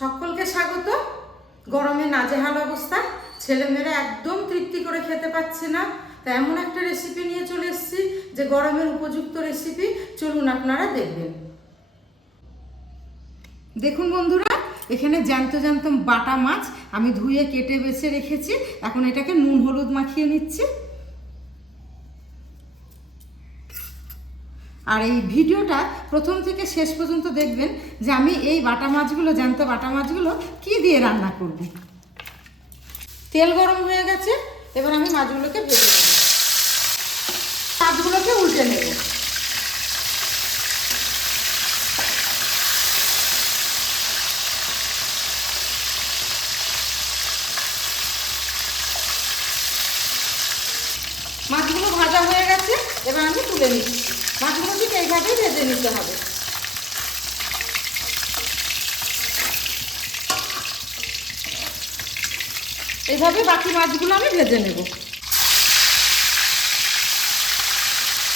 সকলকে স্বাগত। গরমে নাজেহাল অবস্থা, ছেলেমেয়েরা একদম তৃপ্তি করে খেতে পাচ্ছে না, তা এমন একটা রেসিপি নিয়ে চলে এসেছি যে গরমের উপযুক্ত রেসিপি। চলুন আপনারা দেখবেন। দেখুন বন্ধুরা, এখানে জ্যান্ত জ্যান্ত বাটা মাছ আমি ধুয়ে কেটে বেছে রেখেছি। এখন এটাকে নুন হলুদ মাখিয়ে নিচ্ছি। আর এই ভিডিওটা প্রথম থেকে শেষ পর্যন্ত দেখবেন যে আমি এই বাটা মাছগুলো, জ্যান্ত বাটা মাছগুলো কি দিয়ে রান্না করব। তেল গরম হয়ে গেছে, এবার আমি মাছগুলোকে ভেজে নেব। মাছগুলোকে উল্টে নেব। মাছগুলো ভাজা হয়ে গেছে, এবার আমি তুলে নিচ্ছি। মাছগুলো ঠিক এইভাবেই ভেজে নিতে হবে। এইভাবে বাকি মাছগুলো আমি ভেজে নেব।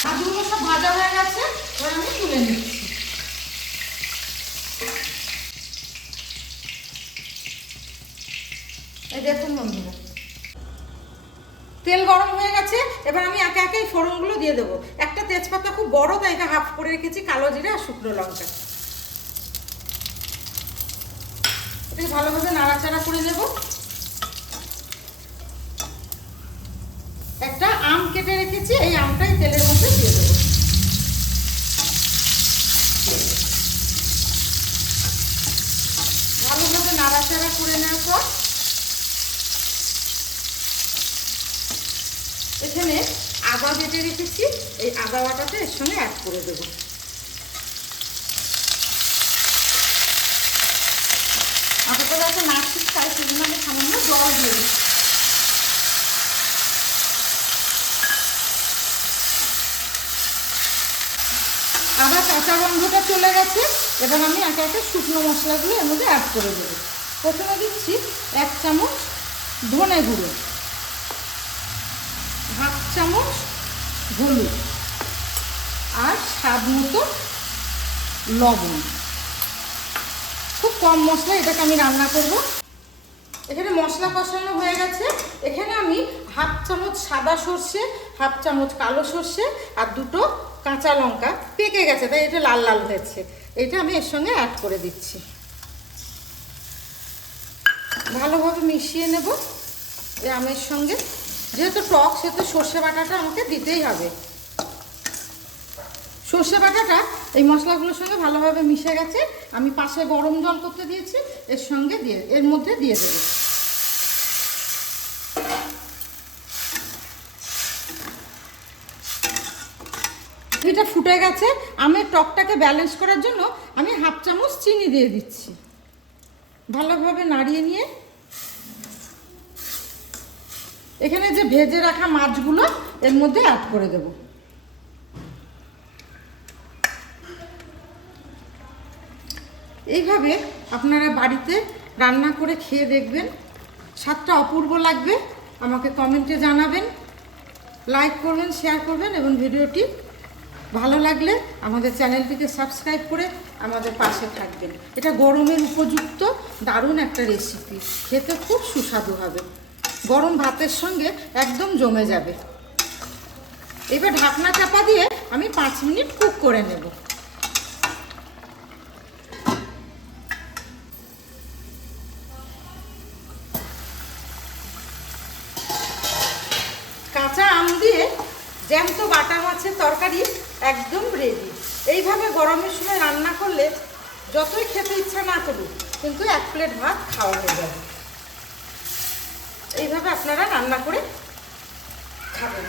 মাছগুলো সব ভাজা হয়ে গেছে, এবার আমি তুলে নিচ্ছি। এই দেখুন বন্ধুরা, তেল গরম হয়ে গেছে, এবার আমি একে একে ফোড়নগুলো দিয়ে দেবো। একটা তেজপাতা খুব বড়, তাই এটা হাফ করে রেখেছি, কালো জিরা আর শুকনো লঙ্কা। এটাকে ভালোভাবে নাড়াচাড়া করে নেব। একটা আম কেটে রেখেছি, এই আমটাই তেলের মধ্যে দিয়ে দেবো। ভালোভাবে নাড়াচাড়া করে নেওয়ার পর এখানে আদা বেটে রেখেছি, এই আদা বাটাটা এর সঙ্গে অ্যাড করে দেবো। আদাটা যাতে না ছিটকায় সেজন্য আমি সামান্য জল দিয়ে দিচ্ছি। আদা কাঁচা গন্ধটা চলে গেছে, এবার আমি একে একে শুকনো মশলাগুলো এর মধ্যে অ্যাড করে দেবো। প্রথমে দিচ্ছি 1 চামচ ধনে গুঁড়ো, হাফ চামচ হলুদ আর স্বাদ মতো লবণ। খুব কম মশলা, এটাকে আমি রান্না করব। এখানে মশলা কষানো হয়ে গেছে। এখানে আমি হাফ চামচ সাদা সর্ষে, হাফ চামচ কালো সর্ষে আর 2টো কাঁচা লঙ্কা পেকে গেছে, তাই এটা লাল লাল হয়েছে, এটা আমি এর সঙ্গে অ্যাড করে দিচ্ছি। ভালোভাবে মিশিয়ে নেব এই আমের সঙ্গে। যেহেতু টক, সেহেতু সর্ষে বাটাটা আমাকে দিতেই হবে। সর্ষে বাটাটা এই মশলাগুলোর সঙ্গে ভালোভাবে মিশে গেছে। আমি পাশে গরম জল করতে দিয়েছি, এর মধ্যে দিয়ে দেব। এটা ফুটে গেছে। আমের টকটাকে ব্যালেন্স করার জন্য আমি হাফ চামচ চিনি দিয়ে দিচ্ছি। ভালোভাবে নাড়িয়ে নিয়ে এখানে যে ভেজে রাখা মাছগুলো এর মধ্যে অ্যাড করে দেব। এইভাবে আপনারা বাড়িতে রান্না করে খেয়ে দেখবেন, স্বাদটা অপূর্ব লাগবে। আমাকে কমেন্টে জানাবেন, লাইক করবেন, শেয়ার করবেন এবং ভিডিওটি ভালো লাগলে আমাদের চ্যানেলটিকে সাবস্ক্রাইব করে আমাদের পাশে থাকবেন। এটা গরমের উপযুক্ত দারুণ একটা রেসিপি, খেতে খুব সুস্বাদু হবে, গরম ভাতের সঙ্গে একদম জমে যাবে। এবার ঢাকনা চাপা দিয়ে আমি 5 মিনিট কুক করে নেব। কাঁচা আম দিয়ে জ্যান্ত বাটা মাছের তরকারি একদম রেডি। এইভাবে গরমের সময় রান্না করলে যতই খেতে ইচ্ছা না করুক, কিন্তু 1 প্লেট ভাত খাওয়া হয়ে যাবে। এইভাবে আপনারা রান্না করে খাবেন।